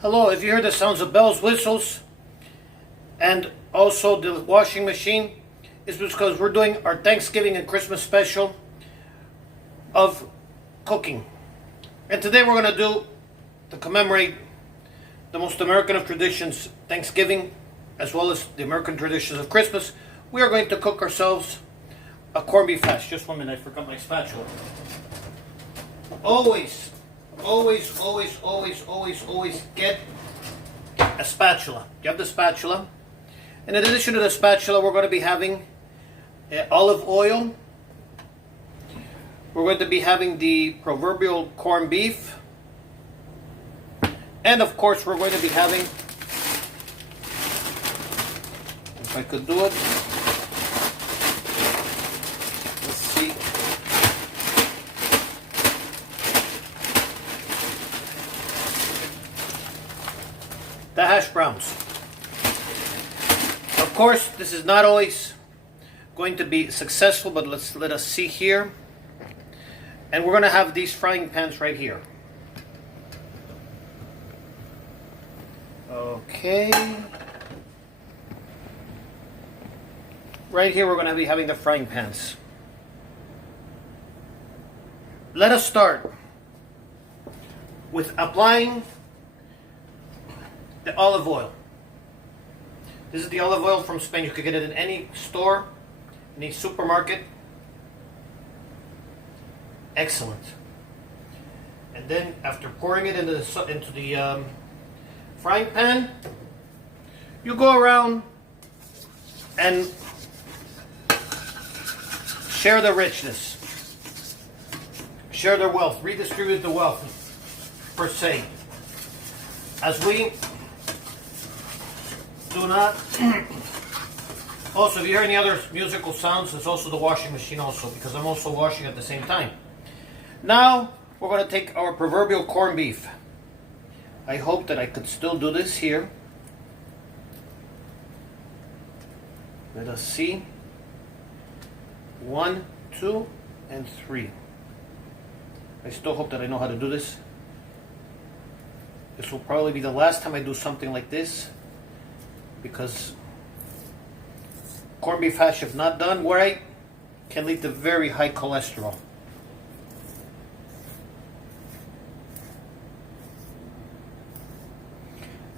Hello, if you hear the sounds of bells, whistles, and also the washing machine, it's because we're doing our Thanksgiving and Christmas special of cooking. And today we're going to do, to commemorate the most American of traditions, Thanksgiving, as well as the American traditions of Christmas, we are going to cook ourselves a corned beef hash. Just 1 minute, I forgot my spatula. Always get a spatula. You have the spatula. And in addition to the spatula, we're going to be having olive oil. We're going to be having the proverbial corned beef. And of course, we're going to be having, if I could do it, let's see. The hash browns. Of course, this is not always going to be successful, but let us see here. And we're going to have these frying pans right here. Okay. Right here we're going to be having the frying pans. Let us start with applying the olive oil. This is the olive oil from Spain. You can get it in any store, any supermarket. Excellent. And then after pouring it into the frying pan, you go around and share the richness, share the wealth, redistribute the wealth, per se. As we do not. Also, if you hear any other musical sounds, it's also the washing machine also, because I'm also washing at the same time. Now, we're going to take our proverbial corned beef. I hope that I could still do this here. Let us see. 1, 2, and 3. I still hope that I know how to do this. This will probably be the last time I do something like this, because corned beef hash, if not done right, can lead to very high cholesterol.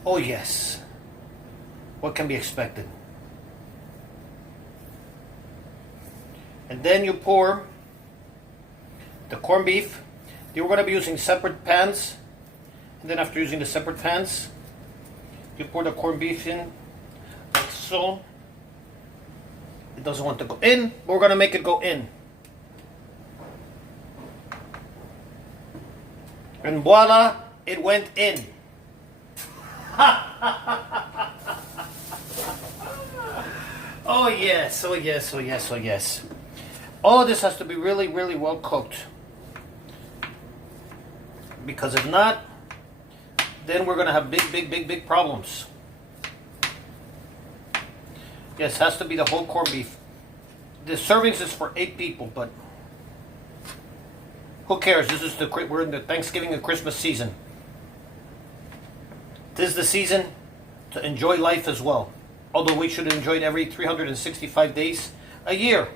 Oh yes, what can be expected? And then you pour the corned beef. You're going to be using separate pans, and then after using the separate pans, you pour the corned beef in, like so. It doesn't want to go in, but we're going to make it go in. And voila, it went in. Oh yes, oh yes, oh yes, oh yes. All of this has to be really, really well cooked. Because if not, then we're going to have big problems. Yes, has to be the whole corned beef. The servings is for 8 people, but who cares? We're in the Thanksgiving and Christmas season. This is the season to enjoy life as well. Although we should enjoy it every 365 days a year.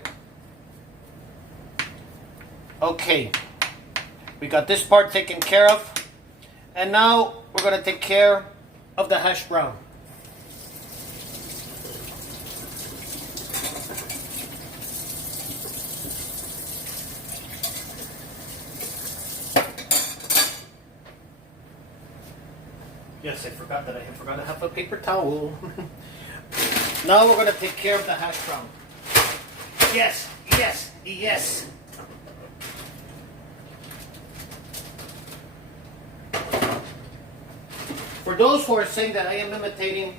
Okay. We got this part taken care of. And now we're going to take care of the hash brown. Yes, I forgot to have a paper towel. Now we're going to take care of the hash brown. Yes, yes, yes. For those who are saying that I am imitating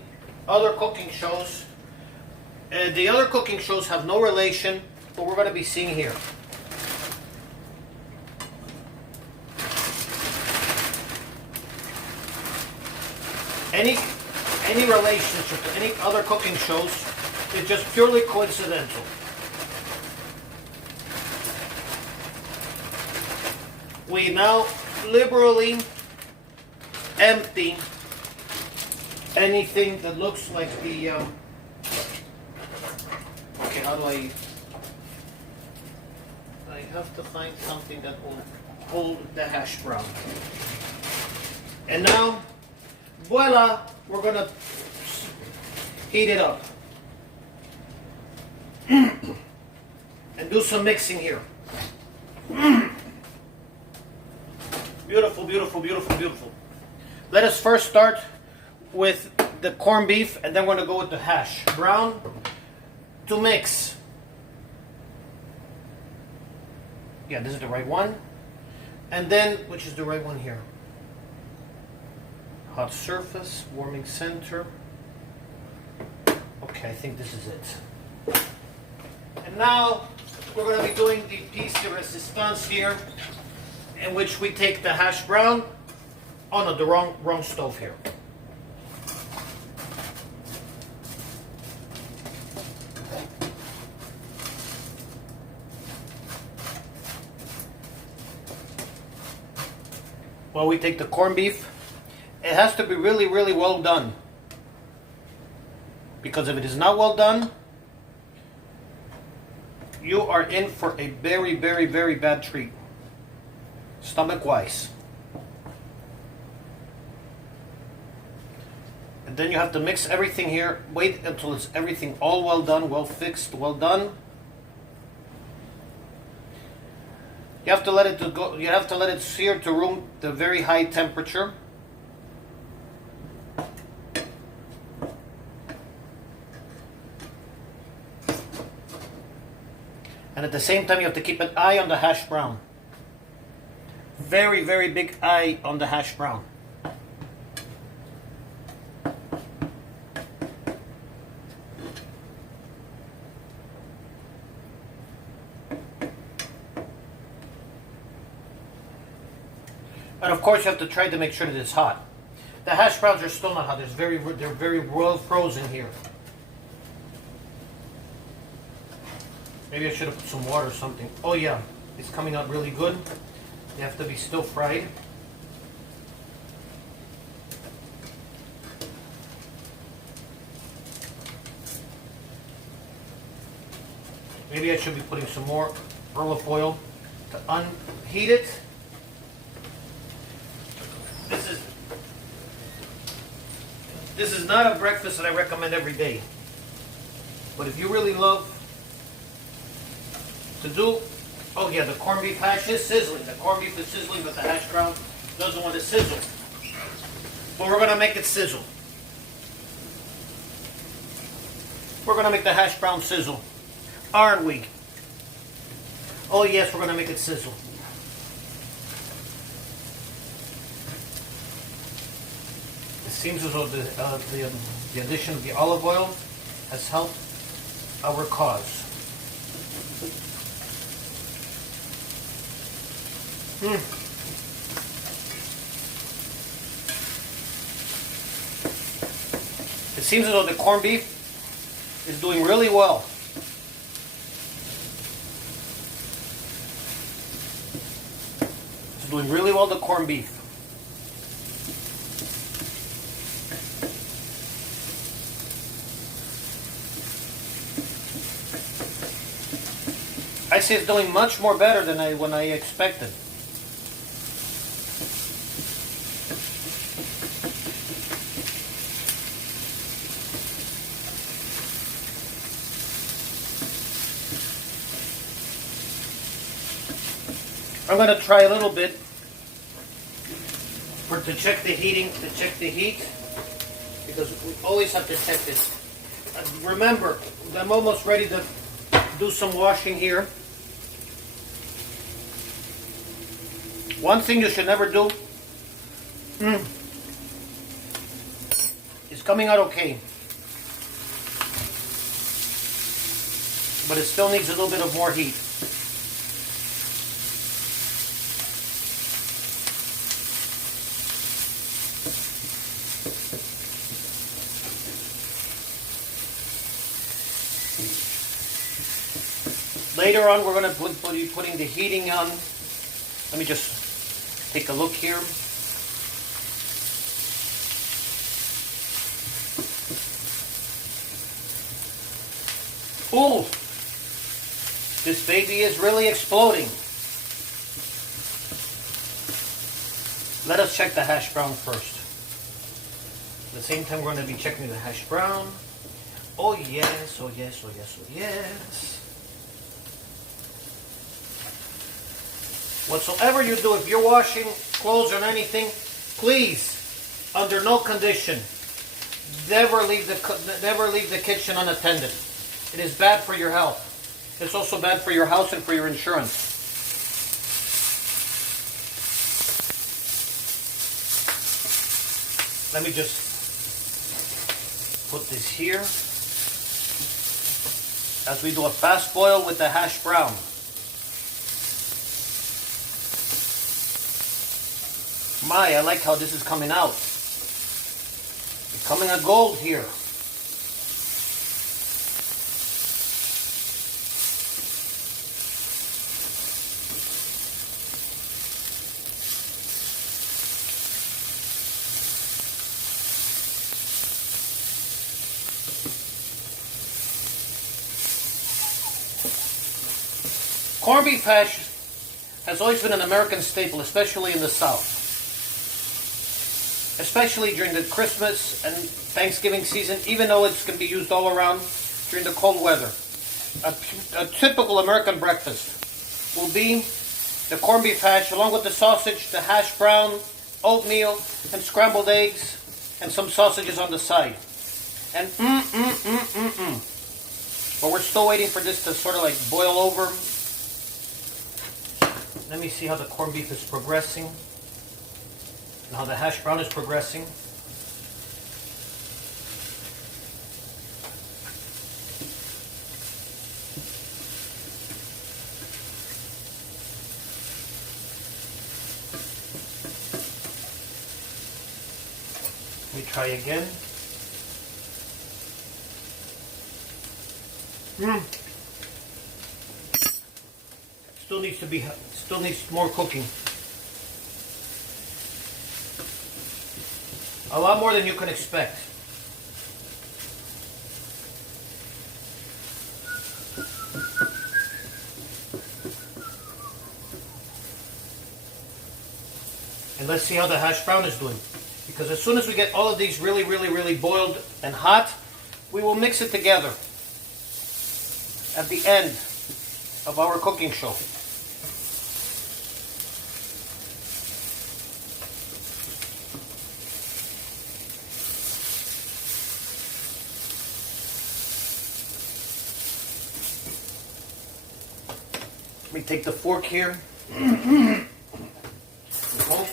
other cooking shows, the other cooking shows have no relation to what we're going to be seeing here. Any relationship to any other cooking shows is just purely coincidental. We now liberally empty anything that looks like the okay, how do I have to find something that will hold the hash brown. And now, voila, we're gonna heat it up and do some mixing here. Beautiful, beautiful, beautiful, beautiful. Let us first start with the corned beef, and then we're gonna go with the hash brown to mix. Yeah, this is the right one. And then, which is the right one here? Hot surface, warming center. Okay, I think this is it. And now, we're going to be doing the piece de resistance here, in which we take the hash brown. Oh no, the wrong stove here. Well, we take the corned beef. It has to be really, really well done. Because if it is not well done, you are in for a very, very, very bad treat. Stomach-wise. And then you have to mix everything here. Wait until it's everything all well done, well fixed, well done. You have to let it go. You have to let it sear to room the very high temperature. And at the same time, you have to keep an eye on the hash brown. Very, very big eye on the hash brown. And of course, you have to try to make sure that it's hot. The hash browns are still not hot. They're very well frozen here. Maybe I should have put some water or something. Oh yeah, it's coming out really good. They have to be still fried. Maybe I should be putting some more olive oil to unheat it. This is not a breakfast that I recommend every day. But if you really love to do, oh yeah, the corned beef hash is sizzling. The corned beef is sizzling, but the hash brown doesn't want to sizzle. But we're gonna make it sizzle. We're gonna make the hash brown sizzle, aren't we? Oh yes, we're gonna make it sizzle. It seems as though the addition of the olive oil has helped our cause. It seems as though the corned beef is doing really well. It's doing really well, the corned beef. I say it's doing much more better than when I expected. I'm going to try a little bit to check the heating, to check the heat, because we always have to check this. Remember, I'm almost ready to do some washing here. One thing you should never do is coming out okay, but it still needs a little bit of more heat. Later on, we're going to be putting the heating on. Let me just take a look here. Ooh, this baby is really exploding. Let us check the hash brown first. At the same time, we're going to be checking the hash brown. Oh yes, oh yes, oh yes, oh yes. Whatsoever you do, if you're washing clothes or anything, please, under no condition, never leave the kitchen unattended. It is bad for your health. It's also bad for your house and for your insurance. Let me just put this here as we do a fast boil with the hash brown. My, I like how this is coming out. It's coming a gold here. Corned beef hash has always been an American staple, especially in the South. Especially during the Christmas and Thanksgiving season, even though it's going to be used all around during the cold weather. A typical American breakfast will be the corned beef hash along with the sausage, the hash brown, oatmeal, and scrambled eggs, and some sausages on the side. And But we're still waiting for this to sort of like boil over. Let me see how the corned beef is progressing. And how the hash brown is progressing. Let me try again. Still needs more cooking. A lot more than you can expect. And let's see how the hash brown is doing. Because as soon as we get all of these really boiled and hot, we will mix it together at the end of our cooking show. Let me take the fork here. Hope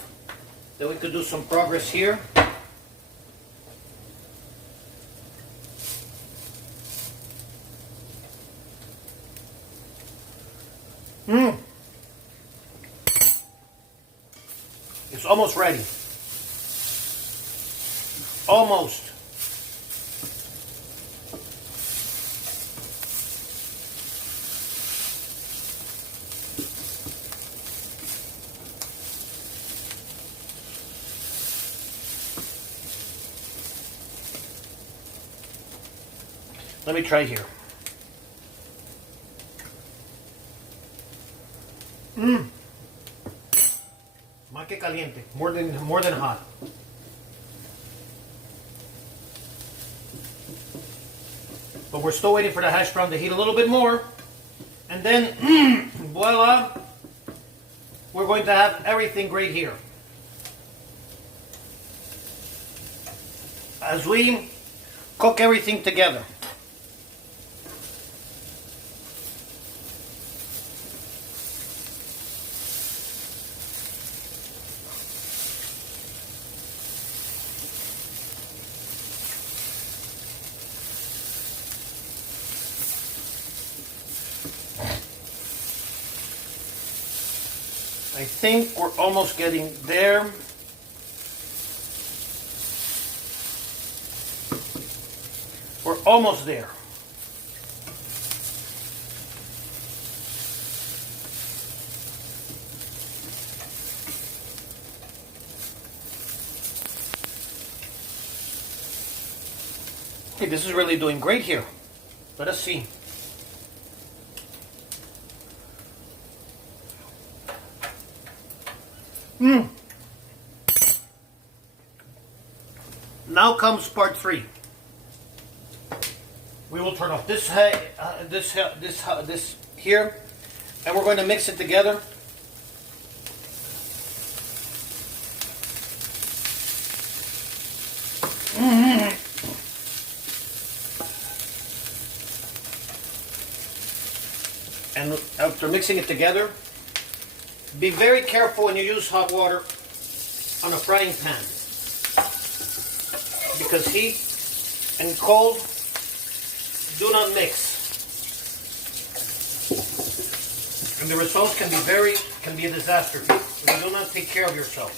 that we could do some progress here. It's almost ready. Almost. Let me try here. Más que caliente, more than hot. But we're still waiting for the hash brown to heat a little bit more. And then, voila, we're going to have everything great here. As we cook everything together. I think we're almost getting there. We're almost there. Okay, this is really doing great here. Let us see. Now comes part 3. We will turn off this here, and we're going to mix it together. And after mixing it together, be very careful when you use hot water on a frying pan, because heat and cold do not mix, and the results can be a disaster if you do not take care of yourself.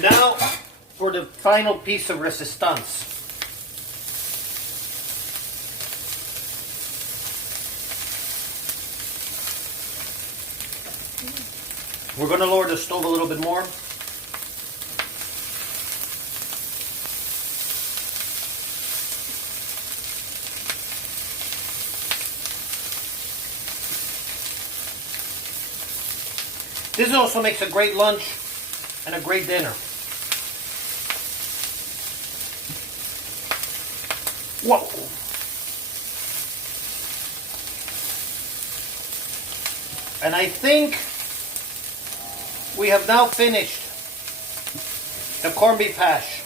Now for the final piece of resistance. We're going to lower the stove a little bit more. This also makes a great lunch and a great dinner. Whoa! And I think we have now finished the corned beef hash.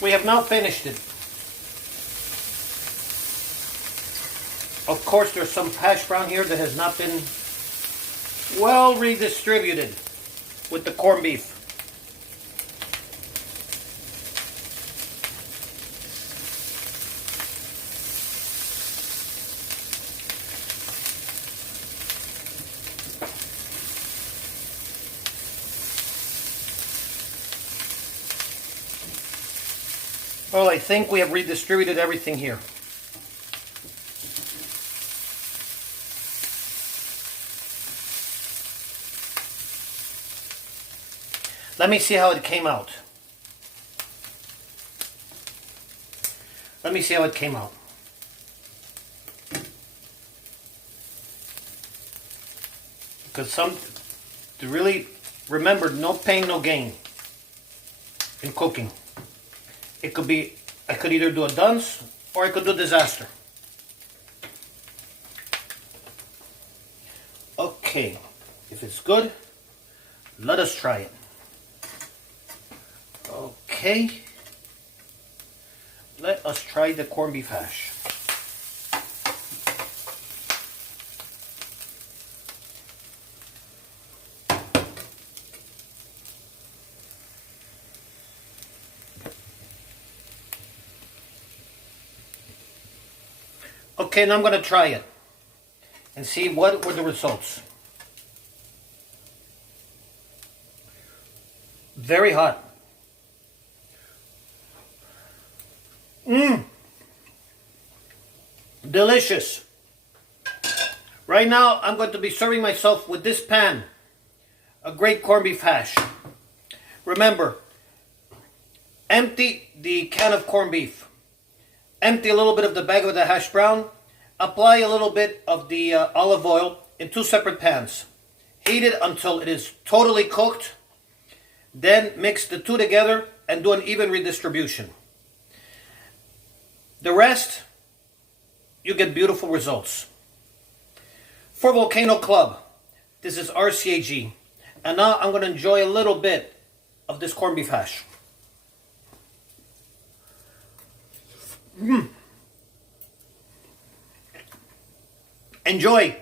We have now finished it. Of course, there's some hash brown here that has not been well redistributed with the corned beef. Well, I think we have redistributed everything here. Let me see how it came out. Let me see how it came out. Because to really remember, no pain, no gain in cooking. It could be, I could either do a dunce or I could do a disaster. Okay, if it's good, let us try it. Okay, let us try the corned beef hash. Okay, now I'm going to try it and see what were the results. Very hot. Delicious. Right now, I'm going to be serving myself with this pan, a great corned beef hash. Remember, empty the can of corned beef. Empty a little bit of the bag of the hash brown. Apply a little bit of the olive oil in 2 separate pans. Heat it until it is totally cooked. Then mix the 2 together and do an even redistribution. The rest, you get beautiful results. For Volcano Club, this is RCAG. And now I'm going to enjoy a little bit of this corned beef hash. Enjoy.